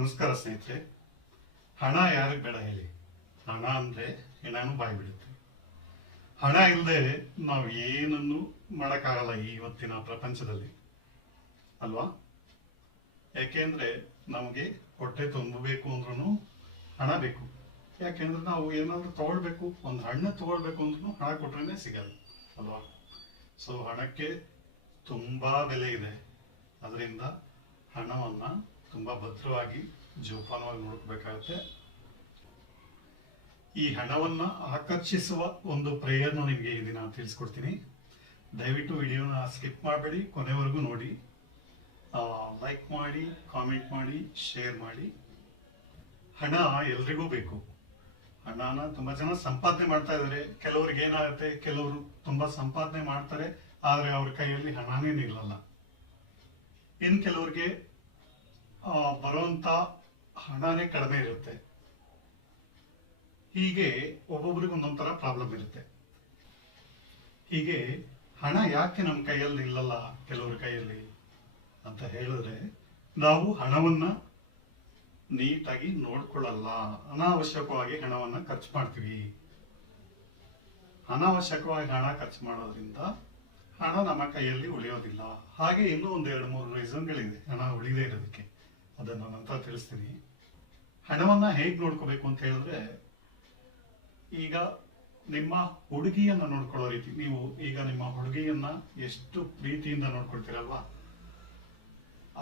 ನಮಸ್ಕಾರ ಸ್ನೇಹಿತರೆ. ಹಣ ಯಾರಿಗೆ ಬೇಡ ಹೇಳಿ? ಹಣ ಅಂದ್ರೆ ಹೆಣನು ಬಾಯಿ ಬಿಡುತ್ತೆ. ಹಣ ಇಲ್ಲದೆ ನಾವು ಏನನ್ನು ಮಾಡೋಕ್ಕಾಗಲ್ಲ ಇವತ್ತಿನ ಪ್ರಪಂಚದಲ್ಲಿ, ಅಲ್ವಾ? ಯಾಕೆಂದ್ರೆ ನಮಗೆ ಹೊಟ್ಟೆ ತುಂಬಬೇಕು ಅಂದ್ರೂ ಹಣ ಬೇಕು. ಯಾಕೆಂದ್ರೆ ನಾವು ಏನಾದ್ರು ತಗೊಳ್ಬೇಕು, ಒಂದು ಹಣ್ಣು ತಗೊಳ್ಬೇಕು ಅಂದ್ರೂ ಹಣ ಕೊಟ್ರೇನೆ ಸಿಗಲ್ಲ, ಅಲ್ವಾ? ಸೊ ಹಣಕ್ಕೆ ತುಂಬಾ ಬೆಲೆ ಇದೆ. ಅದರಿಂದ ಹಣವನ್ನ ತುಂಬಾ ಭದ್ರವಾಗಿ ಜೋಪಾನವಾಗಿ ನೋಡ್ಕೋಬೇಕಾಗತ್ತೆ. ಈ ಹಣವನ್ನ ಆಕರ್ಷಿಸುವ ಒಂದು ಪ್ರೇಯರ್ನ ನಿಮಗೆ ಈ ದಿನ ತಿಳಿಸ್ಕೊಡ್ತೀನಿ. ದಯವಿಟ್ಟು ವಿಡಿಯೋನ ಸ್ಕಿಪ್ ಮಾಡಬೇಡಿ, ಕೊನೆವರೆಗೂ ನೋಡಿ. ಲೈಕ್ ಮಾಡಿ, ಕಾಮೆಂಟ್ ಮಾಡಿ, ಶೇರ್ ಮಾಡಿ. ಹಣ ಎಲ್ರಿಗೂ ಬೇಕು. ಹಣನ ತುಂಬಾ ಜನ ಸಂಪಾದನೆ ಮಾಡ್ತಾ ಇದ್ದಾರೆ. ಕೆಲವ್ರಿಗೆ ಏನಾಗುತ್ತೆ, ಕೆಲವರು ತುಂಬಾ ಸಂಪಾದನೆ ಮಾಡ್ತಾರೆ, ಆದ್ರೆ ಅವ್ರ ಕೈಯಲ್ಲಿ ಹಣನೇ ನಿಲ್ಲಲ್ಲ. ಇನ್ ಕೆಲವ್ರಿಗೆ ಬರುವಂತ ಹಣನೇ ಕಡಿಮೆ ಇರುತ್ತೆ. ಹೀಗೆ ಒಬ್ಬೊಬ್ರಿಗೆ ಒಂದೊಂಥರ ಪ್ರಾಬ್ಲಮ್ ಇರುತ್ತೆ. ಹೀಗೆ ಹಣ ಯಾಕೆ ನಮ್ಮ ಕೈಯಲ್ಲಿ ನಿಲ್ಲಲ್ಲ ಕೆಲವ್ರ ಕೈಯಲ್ಲಿ ಅಂತ ಹೇಳಿದ್ರೆ, ನಾವು ಹಣವನ್ನ ನೀಟಾಗಿ ನೋಡ್ಕೊಳ್ಳಲ್ಲ. ಅನಾವಶ್ಯಕವಾಗಿ ಹಣವನ್ನ ಖರ್ಚು ಮಾಡ್ತೀವಿ. ಅನಾವಶ್ಯಕವಾಗಿ ಹಣ ಖರ್ಚು ಮಾಡೋದ್ರಿಂದ ಹಣ ನಮ್ಮ ಕೈಯಲ್ಲಿ ಉಳಿಯೋದಿಲ್ಲ. ಹಾಗೆ ಇನ್ನೂ ಒಂದು 2-3 ರೀಸನ್ಗಳಿದೆ ಹಣ ಉಳಿದೇ ಇರೋದಕ್ಕೆ. ಅದನ್ನು ನಂತರ ತಿಳಿಸ್ತೀನಿ. ಹಣವನ್ನ ಹೇಗ್ ನೋಡ್ಕೋಬೇಕು ಅಂತ ಹೇಳಿದ್ರೆ, ಈಗ ನಿಮ್ಮ ಹುಡುಗಿಯನ್ನ ನೋಡ್ಕೊಳ್ಳೋ ರೀತಿ, ನೀವು ಈಗ ನಿಮ್ಮ ಹುಡುಗಿಯನ್ನ ಎಷ್ಟು ಪ್ರೀತಿಯಿಂದ ನೋಡ್ಕೊಳ್ತೀರಲ್ವಾ,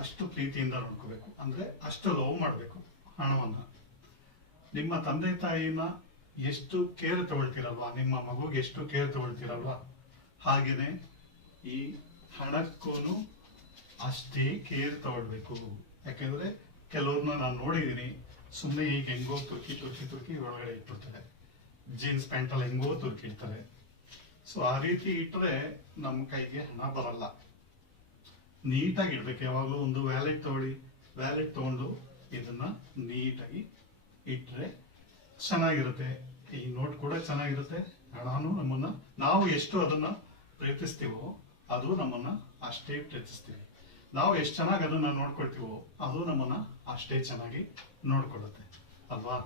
ಅಷ್ಟು ಪ್ರೀತಿಯಿಂದ ನೋಡ್ಕೋಬೇಕು. ಅಂದ್ರೆ ಅಷ್ಟು ಲವ್ ಮಾಡಬೇಕು ಹಣವನ್ನ. ನಿಮ್ಮ ತಂದೆ ತಾಯಿನ ಎಷ್ಟು ಕೇರ್ ತಗೊಳ್ತೀರಲ್ವಾ, ನಿಮ್ಮ ಮಗುಗೆ ಎಷ್ಟು ಕೇರ್ ತಗೊಳ್ತೀರಲ್ವಾ, ಹಾಗೇನೆ ಈ ಹಣಕ್ಕೂ ಅಷ್ಟೇ ಕೇರ್ ತಗೊಳ್ಬೇಕು. ಯಾಕೆಂದ್ರೆ ಕೆಲವ್ರನ್ನ ನಾನು ನೋಡಿದೀನಿ, ಸುಮ್ಮನೆ ಈಗ ಹೆಂಗೋ ತುರ್ಕಿ ಒಳಗಡೆ ಇಟ್ಬಿಡ್ತಾರೆ. ಜೀನ್ಸ್ ಪ್ಯಾಂಟ್ ಅಲ್ಲಿ ಹೆಂಗೋ ತುರ್ಕಿಡ್ತಾರೆ. ಸೊ ಆ ರೀತಿ ಇಟ್ಟರೆ ನಮ್ಮ ಕೈಗೆ ಹಣ ಬರಲ್ಲ. ನೀಟಾಗಿ ಇಡ್ಬೇಕು. ಯಾವಾಗಲೂ ಒಂದು ವ್ಯಾಲೆಟ್ ತಗೊಂಡು ಇದನ್ನ ನೀಟಾಗಿ ಇಟ್ರೆ ಚೆನ್ನಾಗಿರುತ್ತೆ. ಈ ನೋಟ್ ಕೂಡ ಚೆನ್ನಾಗಿರುತ್ತೆ. ಹಣನು ನಮ್ಮನ್ನ, ನಾವು ಎಷ್ಟು ಅದನ್ನ ಪ್ರೀತಿಸ್ತೀವೋ ಅದು ನಮ್ಮನ್ನ ಅಷ್ಟೇ ಪ್ರೀತಿಸ್ತೀವಿ. ನಾವು ಎಷ್ಟು ಚೆನ್ನಾಗಿ ಅದನ್ನ ನೋಡ್ಕೊಳ್ತೀವೋ ಅದು ನಮ್ಮನ್ನ ಅಷ್ಟೇ ಚೆನ್ನಾಗಿ ನೋಡ್ಕೊಳ್ಳುತ್ತೆ, ಅಲ್ವಾ?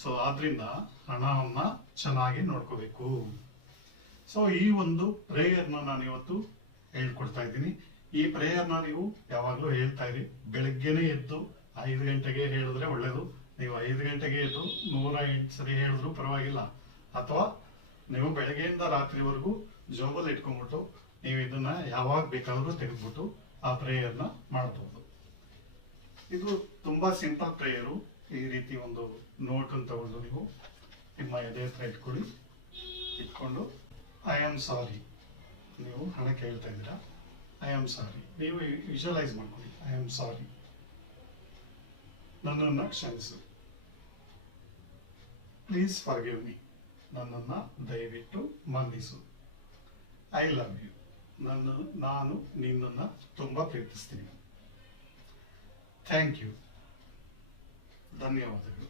ಸೊ ಆದ್ರಿಂದ ಹಣವನ್ನ ಚೆನ್ನಾಗಿ ನೋಡ್ಕೋಬೇಕು. ಸೊ ಈ ಒಂದು ಪ್ರೇಯರ್ನ ನಾನು ಇವತ್ತು ಹೇಳ್ಕೊಡ್ತಾ ಇದ್ದೀನಿ. ಈ ಪ್ರೇಯರ್ನ ನೀವು ಯಾವಾಗಲೂ ಹೇಳ್ತಾ ಇರಿ. ಬೆಳಗ್ಗೆನೆ ಎದ್ದು 5 ಗಂಟೆಗೆ ಹೇಳಿದ್ರೆ ಒಳ್ಳೇದು. ನೀವು 5 ಗಂಟೆಗೆ ಎದ್ದು 108 ಸರಿ ಹೇಳಿದ್ರು ಪರವಾಗಿಲ್ಲ. ಅಥವಾ ನೀವು ಬೆಳಗ್ಗೆಯಿಂದ ರಾತ್ರಿವರೆಗೂ ಜೋಬಲ್ಲಿ ಇಟ್ಕೊಂಡ್ಬಿಟ್ಟು ನೀವು ಇದನ್ನ ಯಾವಾಗ ಬೇಕಾದ್ರೂ ತೆಗೆದ್ಬಿಟ್ಟು ಆ ಪ್ರೇಯರ್ನ ಮಾಡಬಹುದು. ಇದು ತುಂಬಾ ಸಿಂಪಲ್ ಪ್ರೇಯರು. ಈ ರೀತಿ ಒಂದು ನೋಟ್ ಅನ್ನು ತಗೊಂಡು ನೀವು ನಿಮ್ಮ ಎದೆ ಹತ್ರ ಇಟ್ಕೊಂಡು ಐ ಆಮ್ ಸಾರಿ, ನೀವು ಹಣ ಕೇಳ್ತಾ ಇದ್ದೀರಾ, ಐ ಆಮ್ ಸಾರಿ, ನೀವು ವಿಜುವಲೈಸ್ ಮಾಡ್ಕೊಳ್ಳಿ. ಐ ಆಮ್ ಸಾರಿ, ನನ್ನನ್ನು ಕ್ಷಮಿಸು, ಪ್ಲೀಸ್ ಫರ್ಗಿವ್ ಮೀ, ನನ್ನನ್ನು ದಯವಿಟ್ಟು ಮನ್ನಿಸು, ಐ ಲವ್ ಯು, ನಾನು ನಿನ್ನನ್ನು ತುಂಬಾ ಪ್ರೀತಿಸ್ತೀನಿ, ಥ್ಯಾಂಕ್ ಯು, ಧನ್ಯವಾದಗಳು.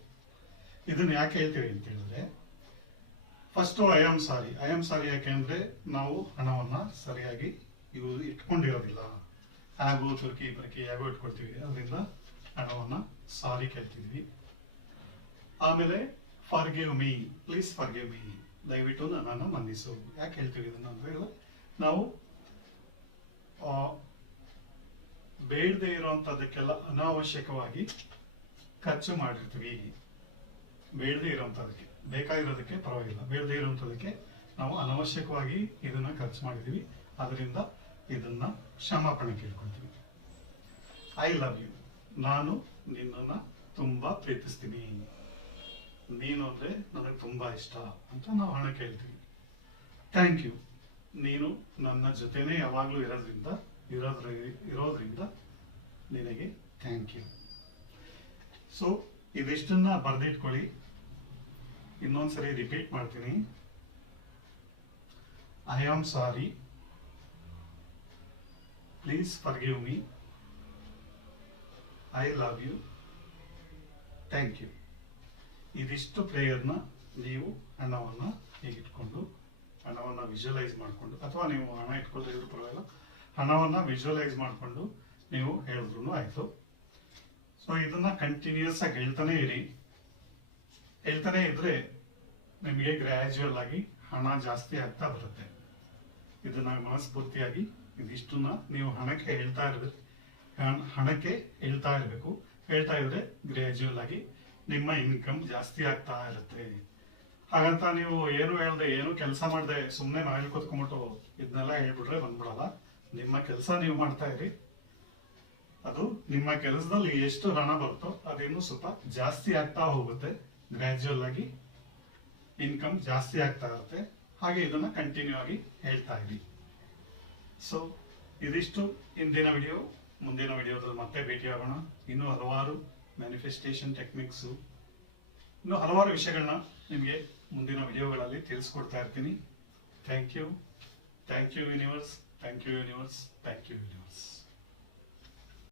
ಇದನ್ನ ಯಾಕೆ ಹೇಳ್ತೀವಿ ಅಂತ ಹೇಳಿದ್ರೆ, ಫಸ್ಟ್ ಐ ಆಮ್ ಸಾರಿ ಯಾಕೆ ಅಂದ್ರೆ ನಾವು ಹಣವನ್ನ ಸರಿಯಾಗಿ ಇಟ್ಕೊಂಡಿರೋದಿಲ್ಲ. ಹೇಗೋ ತುರ್ಕಿ ಹೇಗೋ ಇಟ್ಕೊಳ್ತೀವಿ. ಅದರಿಂದ ಹಣವನ್ನ ಸಾರಿ ಕೇಳ್ತಿದ್ವಿ. ಆಮೇಲೆ forgive me, please forgive me, ದಯವಿಟ್ಟು ನನ್ನನ್ನು ಮನ್ನಿಸು. ಯಾಕೆ ಹೇಳ್ತೀವಿ ಇದನ್ನ ಅಂತ ಹೇಳಿದ್ರೆ, ನಾವು ಬೇಡದೆ ಇರೋಂಥದ್ದಕ್ಕೆಲ್ಲ ಅನಾವಶ್ಯಕವಾಗಿ ಖರ್ಚು ಮಾಡಿರ್ತೀವಿ. ಬೇಡದೆ ಇರೋಂಥದಕ್ಕೆ, ಬೇಕಾಗಿರೋದಕ್ಕೆ ಪರವಾಗಿಲ್ಲ, ಬೇಡದೆ ಇರೋಂಥದಕ್ಕೆ ನಾವು ಅನಾವಶ್ಯಕವಾಗಿ ಇದನ್ನ ಖರ್ಚು ಮಾಡಿದೀವಿ. ಅದರಿಂದ ಇದನ್ನ ಕ್ಷಮಾಪಣೆ ಕೇಳ್ಕೊಳ್ತೀವಿ. ಐ ಲವ್ ಯು, ನಾನು ನಿನ್ನನ್ನು ತುಂಬಾ ಪ್ರೀತಿಸ್ತೀನಿ, ನೀನು ಅಂದ್ರೆ ನನಗೆ ತುಂಬಾ ಇಷ್ಟ ಅಂತ ನಾವು ಹಣ ಕೇಳ್ತೀವಿ. ಥ್ಯಾಂಕ್ ಯು, ನೀನು ನನ್ನ ಜೊತೆನೇ ಯಾವಾಗಲೂ ಇರೋದ್ರಿಂದ ನಿನಗೆ ಥ್ಯಾಂಕ್ ಯು. ಸೊ ಇದಿಷ್ಟನ್ನ ಬರೆದಿಟ್ಕೊಳ್ಳಿ. ಇನ್ನೊಂದ್ಸರಿ ರಿಪೀಟ್ ಮಾಡ್ತೀನಿ. I am sorry, please forgive me, I love you, thank you. ಇದಿಷ್ಟು ಪ್ರೇಯರ್ನ ನೀವು ಹಣವನ್ನ ಹೀಗಿಟ್ಕೊಂಡು, ಹಣವನ್ನ ವಿಜುವಲೈಸ್ ಮಾಡಿಕೊಂಡು, ಅಥವಾ ನೀವು ಹಣ ಇಟ್ಕೊಳ್ತಾ ಇದ್ರು ಪರವಾಗಿಲ್ಲ, ಹಣವನ್ನ ವಿಜುವಲೈಸ್ ಮಾಡಿಕೊಂಡು ನೀವು ಹೇಳಿದ್ರು ಆಯ್ತು. ಸೊ ಇದನ್ನ ಕಂಟಿನ್ಯೂಸ್ ಆಗಿ ಹೇಳ್ತಾನೆ ಇರಿ. ಹೇಳ್ತಾನೆ ಇದ್ರೆ ನಿಮಗೆ ಗ್ರ್ಯಾಜುವಲ್ ಆಗಿ ಹಣ ಜಾಸ್ತಿ ಆಗ್ತಾ ಬರುತ್ತೆ. ಇದನ್ನ ಮನಸ್ಫೂರ್ತಿಯಾಗಿ ಇದಿಷ್ಟನ್ನ ನೀವು ಹಣಕ್ಕೆ ಹೇಳ್ತಾ ಇರಬೇಕು. ಹೇಳ್ತಾ ಇದ್ರೆ ಗ್ರ್ಯಾಜುವಲ್ ಆಗಿ ನಿಮ್ಮ ಇನ್ಕಮ್ ಜಾಸ್ತಿ ಆಗ್ತಾ ಇರುತ್ತೆ. ಹಾಗಂತ ನೀವು ಏನು ಹೇಳ್ದೆ, ಏನು ಕೆಲಸ ಮಾಡದೆ ಸುಮ್ಮನೆ ಮನೇಲಿ ಕೂತ್ಕೊಂಡ್ಬಿಟ್ಟು ಇದನ್ನೆಲ್ಲ ಹೇಳ್ಬಿಟ್ರೆ ಬಂದ್ಬಿಡಲ್ಲ. ನಿಮ್ಮ ಕೆಲಸ ನೀವು ಮಾಡ್ತಾ ಇರಿ. ಅದು ನಿಮ್ಮ ಕೆಲಸದಲ್ಲಿ ಎಷ್ಟು ಹಣ ಬರುತ್ತೋ ಅದೇನು ಸ್ವಲ್ಪ ಜಾಸ್ತಿ ಆಗ್ತಾ ಹೋಗುತ್ತೆ. ಗ್ರ್ಯಾಜುವಲ್ ಆಗಿ ಇನ್ಕಮ್ ಜಾಸ್ತಿ ಆಗ್ತಾ ಇರುತ್ತೆ. ಹಾಗೆ ಇದನ್ನ ಕಂಟಿನ್ಯೂ ಆಗಿ ಹೇಳ್ತಾ ಇರಿ. ಸೊ ಇದಿಷ್ಟು ಇಂದಿನ ವಿಡಿಯೋ. ಮುಂದಿನ ವಿಡಿಯೋದಲ್ಲಿ ಮತ್ತೆ ಭೇಟಿಯಾಗೋಣ. ಇನ್ನೂ ಹಲವಾರು ಮ್ಯಾನಿಫೆಸ್ಟೇಷನ್ ಟೆಕ್ನಿಕ್ಸು, ಇನ್ನೂ ಹಲವಾರು ವಿಷಯಗಳನ್ನ ನಿಮಗೆ ಮುಂದಿನ ವಿಡಿಯೋಗಳಲ್ಲಿ ತಿಳಿಸ್ಕೊಡ್ತಾ ಇರ್ತೀನಿ. Thank you universe, thank you universe, thank you universe.